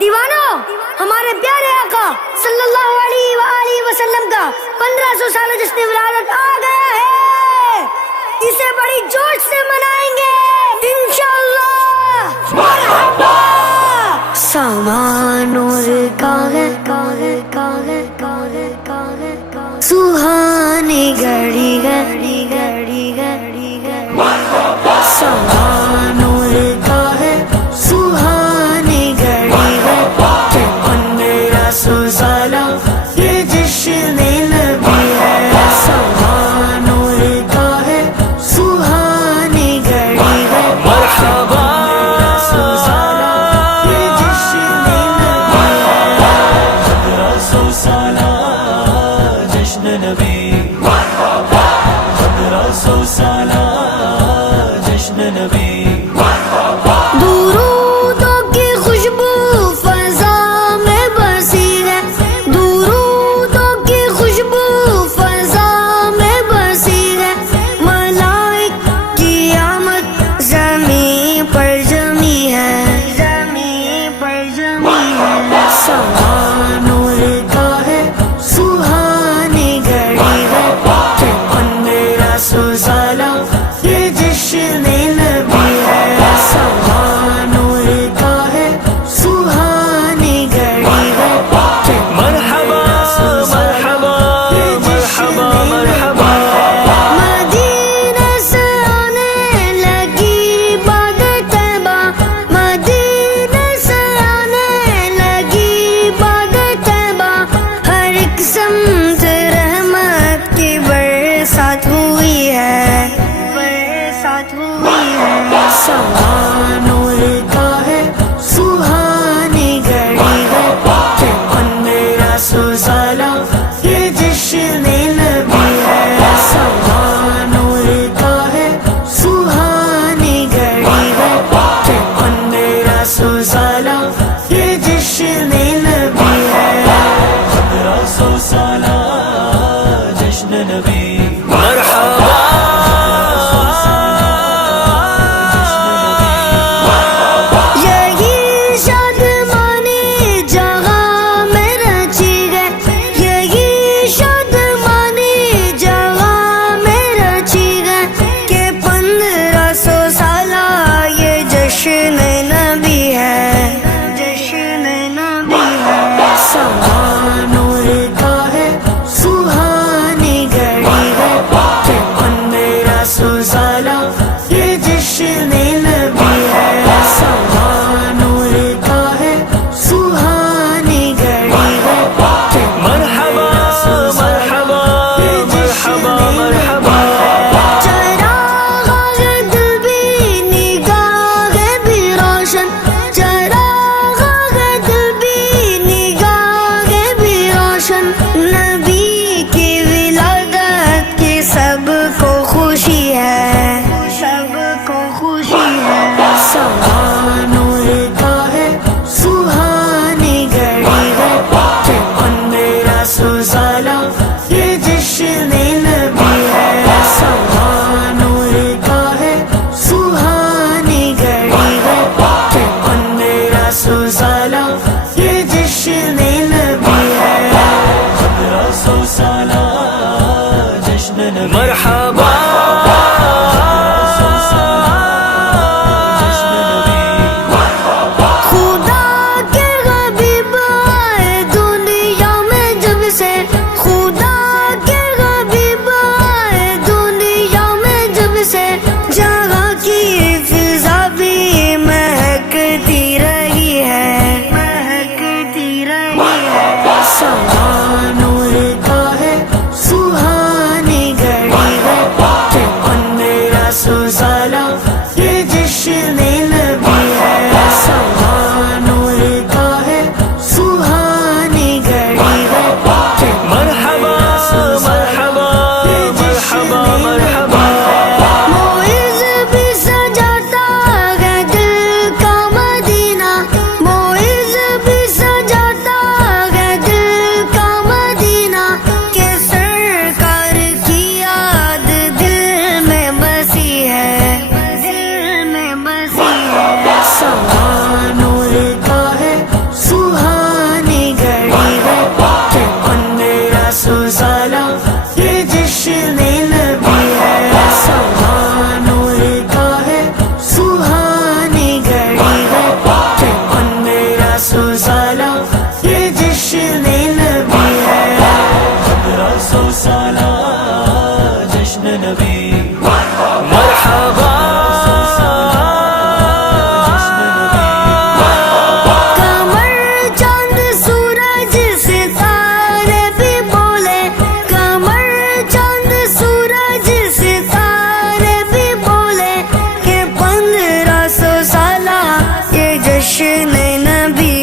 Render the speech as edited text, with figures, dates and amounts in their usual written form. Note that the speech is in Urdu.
دیوانوں، ہمارے پیارے آقا صلی اللہ علیہ وآلہ وسلم کا 1500 سالہ جشن ولادت آ گیا ہے، اسے بڑی جوش سے منائیں گے انشاءاللہ۔ مرحبا۔ سامانور سوہانی گھڑی گھڑی گھڑی گھڑی سامانور سوہانی گھڑی گھڑی 1500 سالہ یہ جشن نبی ہے۔ سامانور کا ہے سوہانی گھڑی گھڑی مرحبا۔ 1500 سالہ یہ جشن نبی ہے۔ 1500 سالہ جشن نبی، 1500 سالہ جشن نبی۔ درودوں کی خوشبو فضا میں بسی ہے، درودوں کی خوشبو فضا میں بسی ہے، ملائک کی آمد زمین پر جمی ہے، زمین پر جمی ہے۔ سامانور کا ہے سوہانی گھڑی ہے، 1500 سالہ یہ جشن نبی ہے۔ سامانور کا ہے سوہانی گھڑی ہے، مرحبا مرحبا مرحبا مرحبا۔ مدینہ سے آنے لگی باد طیبہ، مدینہ سے آنے لگی باد طیبہ، ہر ایک سمت رحمت کی برسات ہوئی ہے، برسات ہوئی ہے۔ سامانور کا ہے سوہانی گھڑی ہے، 1500 سالہ یہ جشن نبی ہے۔ سامانور کا ہے سوہانی گھڑی ہے، 1500 سالہ یہ جشن نبی ہے۔ 1500 سالہ جشن نبی، مرحبا۔ یہی شادمانی جگہ میں رچی ہے، یہی شادمانی جگہ میں رچی ہے کہ 1500 سالہ یہ جشن نبی ہے، جشن نبی